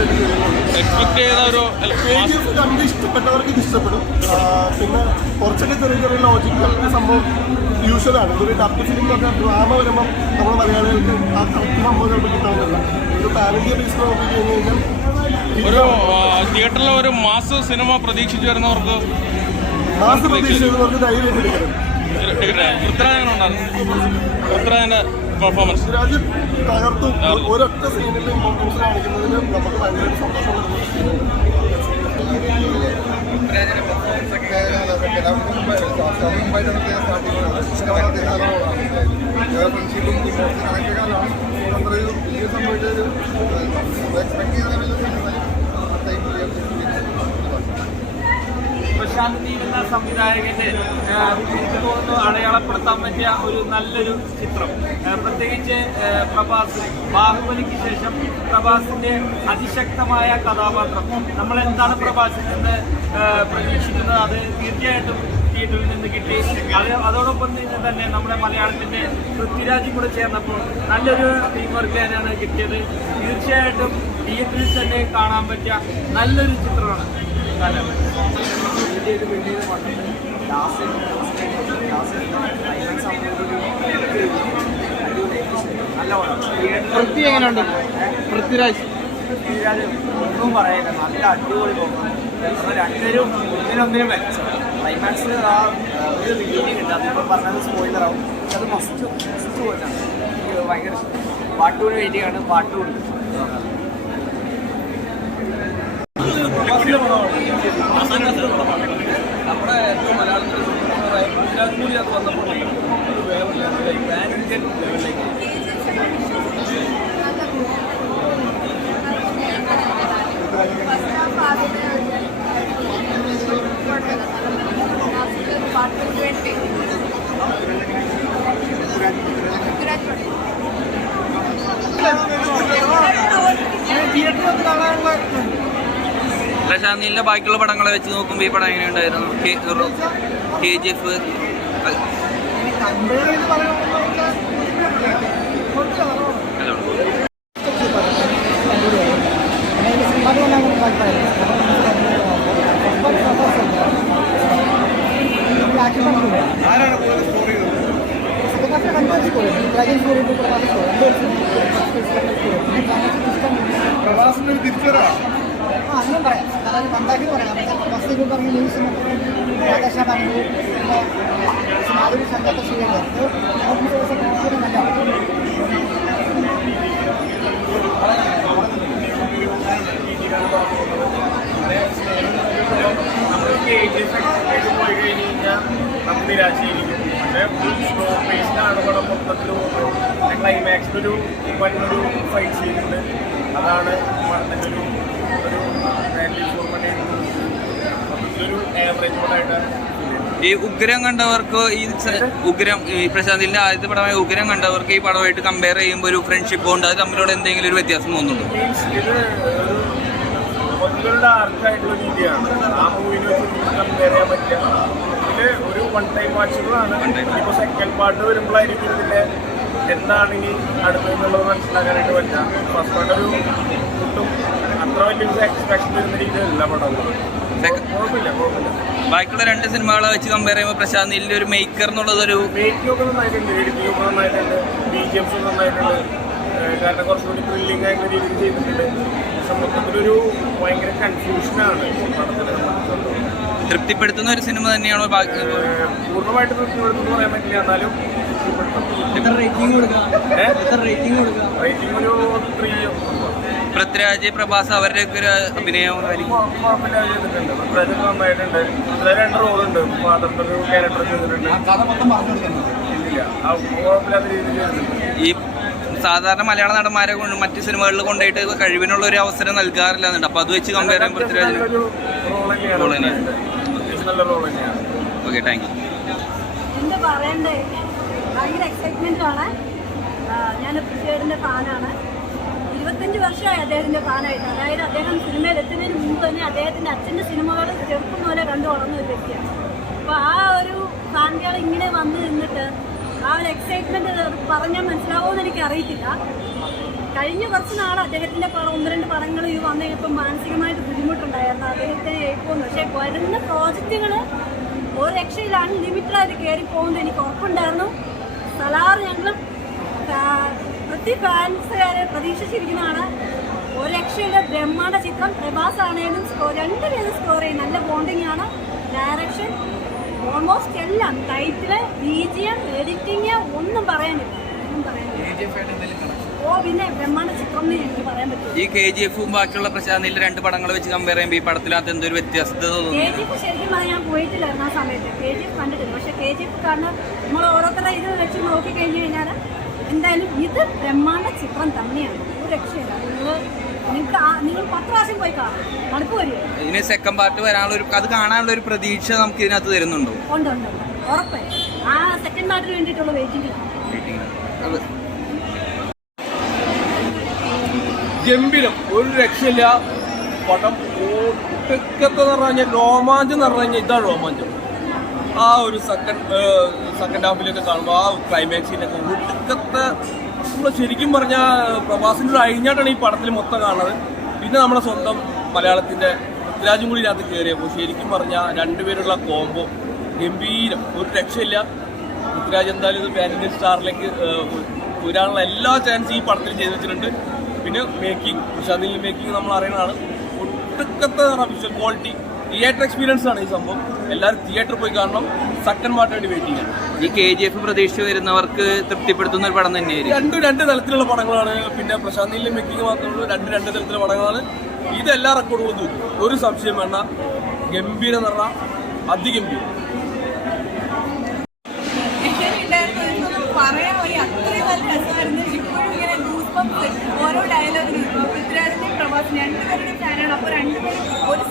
Expect ചെയ്ത ഒരു കണ്ട് ഇഷ്ടപ്പെട്ടവർക്ക് ഇത് ഇഷ്ടപ്പെടും. പിന്നെ കുറച്ചൊക്കെ ചെറിയ ചെറിയ ലോജിക്കൽ സംഭവം യൂഷ്വലാണ് ഇതൊരു ഡബ് ഫിലിം എന്നൊക്കെ ഡ്രാമ വരുമ്പോൾ നമ്മൾ മലയാളികൾക്ക് ആ കറക്റ്റ് സംഭവം ചിലപ്പോൾ കിട്ടാവുന്നില്ല ഒരു പാരന്റിയ ബേസ് നോക്കി കഴിഞ്ഞ് കഴിഞ്ഞാൽ ഒരു തിയേറ്ററിലെ ഒരു മാസ് സിനിമ പ്രതീക്ഷിച്ചു വരുന്നവർക്ക് മാസ് പ്രതീക്ഷിക്കുന്നവർക്ക് ധൈര്യമായിട്ട് എടുക്കണം. പൃഥ്വിരാജ് ഉണ്ടായിരുന്നു പൃഥ്വിരാജിന്റെ പെർഫോമൻസ് പൃഥ്വിരാജ് തകർത്തു ഒരൊറ്റ സീനിൽ ഇമ്പോർട്ടൻസ് കാണിക്കുന്നതിന് നമുക്ക് ഭയങ്കര സന്തോഷമുള്ള നീൽ എന്ന സംവിധായകന്റെ എനിക്ക് തോന്നുന്നു അടയാളപ്പെടുത്താൻ പറ്റിയ ഒരു നല്ലൊരു ചിത്രം. പ്രത്യേകിച്ച് പ്രഭാസ് ബാഹുബലിക്ക് ശേഷം പ്രഭാസിന്റെ അതിശക്തമായ കഥാപാത്രം. നമ്മൾ എന്താണ് പ്രഭാസിൽ നിന്ന് പ്രതീക്ഷിക്കുന്നത്? അത് തീർച്ചയായിട്ടും തിയേറ്ററിൽ നിന്ന് കിട്ടി. അത് അതോടൊപ്പം തന്നെ നമ്മുടെ മലയാളത്തിന്റെ പൃഥ്വിരാജും കൂടെ ചേർന്നപ്പോൾ നല്ലൊരു ടീം വർക്ക് തന്നെയാണ് കിട്ടിയത്. തീർച്ചയായിട്ടും തിയേറ്ററിൽ തന്നെ കാണാൻ പറ്റിയ നല്ലൊരു ചിത്രമാണ്. കാലം പൃഥ്വി എങ്ങനെയുണ്ട് പൃഥ്വിരാജ് ഒന്നും പറയാനില്ല നല്ല അടിപൊളി പോകുന്നു രണ്ടുപേരും ഒന്നിനൊന്നിനും വെച്ചു ക്ലൈമാക്സ് ആ ഒരു റിലീജിങ് ഉണ്ട് അതിപ്പോൾ പറഞ്ഞത് സ്പോയിലറാവും അത് മസ്റ്റ് മസ്റ്റ് പോയിട്ടാണ് എനിക്ക് ഭയങ്കര ഇഷ്ടം പാട്ടുകൂടി വെയിറ്റിംഗ് ആണ് പാട്ടും ഉണ്ട് നമ്മുടെ ഏറ്റവും മലയാളത്തിലെ ഗുജറാത്ത് കൂടി അത് വന്നപ്പോൾ ഒരു വേവല്ല പാൻ ഇന്ത്യൻ ലെവലിലേക്ക് പ്രശാന്ത് നീലിന്റെ ബാക്കിയുള്ള പടങ്ങളെ വെച്ച് നോക്കുമ്പോൾ ഈ പടം എങ്ങനെയുണ്ടായിരുന്നു? കെ ജി എഫ് പ്രവാസിന്റെ ഒരു അങ്ങനെ പറയാം. അതായത് പറയാം. ന്യൂസ് ഫുൾ ക്ലൈമാക്സിലൊരു വലിയൊരു ഫൈറ്റ് ചെയ്യുന്നുണ്ട് അതാണ് പടത്തിന്റെ ഒരു ഈ ഉഗ്രം കണ്ടവർക്ക് ഈ ഉഗ്രം ഈ പ്രശാന്തിന്റെ ആദ്യത്തെ പടമായ ഉഗ്രം കണ്ടവർക്ക് ഈ പടമായിട്ട് കമ്പയർ ചെയ്യുമ്പോൾ ഒരു ഫ്രണ്ട്ഷിപ്പ് ഉണ്ട്. അത് തമ്മിലുള്ള എന്തെങ്കിലും ഒരു വ്യത്യാസം തോന്നുന്നുണ്ടോ? മീൻസ് ഇത് ഒരു മൊത്തത്തിലുള്ള ഡാർക്കായിട്ടുള്ള രീതിയാണ്. ആ മൂവിനെ വെച്ച് കമ്പയർ ചെയ്യാൻ പറ്റില്ല ഒരു വൺ ടൈം വാച്ചബിളാണ് ഇപ്പോൾ സെക്കൻഡ് പാർട്ട് വരുമ്പോഴായിരിക്കും ഇതിന്റെ എന്താണ് ഇനി അടുത്തതെന്നുള്ളത് മനസ്സിലാക്കാനായിട്ട് പറ്റുക ഫസ്റ്റ് പാർട്ട് ഒരു ഒട്ടും അത്ര വലിയ എക്സ്പെക്ഷൻ വരുന്ന രീതിയിലല്ല പടം Second- കുഴപ്പമില്ല കുഴപ്പമില്ല. ബാക്കിയുള്ള രണ്ട് സിനിമകളെ വെച്ച് കമ്പയർ ചെയ്യുമ്പോൾ പ്രശാന്ത് നീലിന്റെ ഒരു മേക്കർ എന്നുള്ളതൊരു മേക്കിംഗ് ഒക്കെ നന്നായിട്ടുണ്ട് എഡിറ്റിംഗ് ഒക്കെ നന്നായിട്ടുണ്ട് ബി ജി എംസ് നന്നായിട്ടുണ്ട്. ഏഹ് കാരണം കുറച്ചുകൂടി ത്രില്ലിംഗ് ആയിട്ടുള്ള രീതിയിൽ ചെയ്തിട്ടുണ്ട്. പക്ഷെ മൊത്തത്തിലൊരു ഭയങ്കര കൺഫ്യൂഷനാണ് പടത്തിനെ തൃപ്തിപ്പെടുത്തുന്ന ഒരു സിനിമ തന്നെയാണോ ബാക്കി പൂർണമായിട്ട് തൃപ്തിപ്പെടുത്തുന്നു പറയാൻ പറ്റില്ല എന്നാലും റേറ്റിംഗ് റേറ്റിംഗ് ഒരു ത്രീ പൃഥ്വിരാജ് പ്രഭാസ് ഒരു അഭിനയം പൃഥ്വിരാജ് രണ്ട് റോളുണ്ട് ഫാദറിന്റെ ഒരു ക്യാരക്ടർ ചെയ്തിട്ടുണ്ട്. ഇല്ല ആ കുഴപ്പമില്ലാത്ത രീതിയിൽ ഈ സാധാരണ മലയാള നടന്മാരെ കൊണ്ട് മറ്റ് സിനിമകളിൽ കൊണ്ടുപോയിട്ട് കഴിവിനുള്ള ഒരു അവസരം നൽകാറില്ല എന്നുണ്ട് അപ്പൊ അത് വെച്ച് കമ്പയർ ചെയ്യാൻ പൃഥ്വിരാജിന് റോൾ തന്നെയാണ്. തന്നെയാണ്. ഓക്കെ താങ്ക് യു എന്ത് പറയണ്ടേ? ഭയങ്കര എക്സൈറ്റ്മെന്റ് ആണ്. ഞാൻ പൃഥ്വിയുടെ ഫാനാണ് ഇരുപത്തഞ്ച് വർഷമായി അദ്ദേഹത്തിന്റെ ഫാനായിട്ട്. അതായത് അദ്ദേഹം സിനിമയിൽ എത്തുന്നതിന് മുമ്പ് തന്നെ അദ്ദേഹത്തിന്റെ അച്ഛന്റെ സിനിമകൾ ചെറുപ്പം പോലെ കണ്ടു വളർന്ന ഒരു വ്യക്തിയാണ്. അപ്പൊ ആ ഒരു ഫാൻകൾ ഇങ്ങനെ വന്ന് നിന്നിട്ട് ആ ഒരു എക്സൈറ്റ്മെന്റ് പറഞ്ഞാൽ മനസ്സിലാവുമെന്ന് എനിക്ക് അറിയത്തില്ല. കഴിഞ്ഞ കുറച്ച് നാൾ അദ്ദേഹത്തിന്റെ പടം ഒന്ന് രണ്ട് പടങ്ങൾ ഇത് വന്നു കഴിഞ്ഞപ്പോൾ മാനസികമായിട്ട് ബുദ്ധിമുട്ടുണ്ടായിരുന്നു. അദ്ദേഹത്തെ ഏൽക്കുമെന്ന്. പക്ഷേ വരുന്ന പ്രോജക്റ്റുകൾ ഒരു രക്ഷയില്ല. അൺലിമിറ്റഡായിട്ട് കയറി പോകുന്നത് എനിക്ക് ഉറപ്പുണ്ടായിരുന്നു. സലാർ ഞങ്ങൾ പ്രതി ഫാൻസുകാരെ പ്രതീക്ഷിച്ചിരിക്കുന്നതാണ്. ഒരു ലക്ഷയുടെ ബ്രഹ്മാണ്ഡ ചിത്രം പ്രഭാസ് ആണേലും സ്കോർ രണ്ടുപേരും സ്കോർ ചെയ്യും. നല്ല ബോണ്ടിങ് ആണ്. ഡയറക്ഷൻ ഓൾമോസ്റ്റ് എല്ലാം. ടൈറ്റിൽ ബീജിയം എഡിറ്റിങ് ഒന്നും പറയാനില്ല. ഒന്നും പറയാനില്ല. ഓ പിന്നെ ബ്രഹ്മാണ്ഡ ചിത്രം എന്ന് എനിക്ക് പറയാൻ പറ്റും ഈ കെ ജി എഫും ബാക്കിയുള്ള പ്രശാന്തിൽ രണ്ട് പടങ്ങൾ വെച്ച് കമ്പയർ ചെയ്യുമ്പോൾ ഈ പടത്തിനകത്ത് എന്തൊരു വ്യത്യസ്തത കെ തോന്നുന്നു ജി എഫ് ശരിക്കും പറഞ്ഞാൽ ഞാൻ പോയിട്ടില്ലായിരുന്നു ആ സമയത്ത്. കെ ജി എഫ് കണ്ടിട്ടില്ല. പക്ഷെ കെ ജി എഫ് കാരണം നമ്മൾ ഓരോരുത്തരുടെ ഇത് വെച്ച് നോക്കി കഴിഞ്ഞു കഴിഞ്ഞാൽ എന്തായാലും ഇത് ബ്രഹ്മാണ്ഡ ചിത്രം തന്നെയാണ്. ഒരു രക്ഷയില്ല. നിങ്ങൾ നിങ്ങൾക്ക് ആ- നിങ്ങൾ പത്ത് പ്രാവശ്യം പോയി കാണും നടക്കു വരിക ഇതിന് സെക്കൻഡ് പാർട്ട് വരാനുള്ള ഒരു അത് കാണാനുള്ള ഒരു പ്രതീക്ഷ നമുക്ക് ഇതിനകത്ത് തരുന്നുണ്ടോ? ഉണ്ട് ഉണ്ട് ഉണ്ട്. ഉറപ്പായി. ആ സെക്കൻഡ് പാർട്ടിന് വേണ്ടിയിട്ടുള്ള വെയിറ്റിംഗ് ഗംഭീരം. ഒരു രക്ഷയില്ല. പടം ഒട്ടുക്കത്തെ നിറഞ്ഞ രോമാഞ്ചം നിറഞ്ഞ ഇതാണ് രോമാഞ്ചം. ആ ഒരു സെക്കൻഡ് സെക്കൻഡ് ഹാഫിലൊക്കെ കാണുമ്പോൾ ആ ക്ലൈമാക്സിനൊക്കെ ഒട്ടുക്കത്തെ നമ്മൾ ശരിക്കും പറഞ്ഞാൽ പ്രവാസിന്റെ ഒരു അഴിഞ്ഞാട്ടാണ് ഈ പടത്തിൽ മൊത്തം കാണുന്നത്. പിന്നെ നമ്മുടെ സ്വന്തം മലയാളത്തിന്റെ പൃഥ്വിരാജും കൂടി ഇതിനകത്ത് കയറിയപ്പോൾ ശരിക്കും പറഞ്ഞാൽ രണ്ടുപേരുള്ള കോംബോ ഗംഭീരം. ഒരു രക്ഷയില്ല. പൃഥ്വിരാജ് എന്തായാലും ഇത് ഇന്ത്യൻ സ്റ്റാറിലേക്ക് വരാനുള്ള എല്ലാ ചാൻസും ഈ പടത്തിൽ ചെയ്തു വെച്ചിട്ടുണ്ട്. പിന്നെ മേക്കിംഗ് പ്രശാന്തിൽ മേക്കിംഗ് നമ്മൾ അറിയുന്നതാണ് ഒട്ടുക്കത്തെ വിഷ്വൽ ക്വാളിറ്റി തിയേറ്റർ എക്സ്പീരിയൻസ് ആണ് ഈ സംഭവം. എല്ലാവരും തിയേറ്ററിൽ പോയി കാണണം. സെക്കൻഡ് പാർട്ട് വേണ്ടി വെയിറ്റ് ചെയ്യണം ഈ കെ ജി എഫ് പ്രതീക്ഷിച്ച് വരുന്നവർക്ക് തൃപ്തിപ്പെടുത്തുന്ന ഒരു പടം തന്നെയായിരിക്കും. രണ്ട് രണ്ട് തലത്തിലുള്ള പടങ്ങളാണ്. പിന്നെ പ്രശാന്തിയിലെ മെക്കിങ് മാത്രമേ ഉള്ളൂ. രണ്ട് രണ്ട് തലത്തിലുള്ള പടങ്ങളാണ്. ഇതെല്ലാ റെക്കോർഡുകളും തൂക്കും ഒരു സംശയം വേണ്ട. ഗംഭീര നിറ അതിഗംഭീരം. പറയാൻ വയ്യ അത്രയും നല്ല രസമായിരുന്നു ഇപ്പോഴും ഇങ്ങനെ ഓരോ ഡയലോഗിനും പൃഥ്വിരാജിന്റെയും പ്രവാസം രണ്ടുപേരുടെയും ഫാനാണ് അപ്പൊ രണ്ടുപേരും ഒരു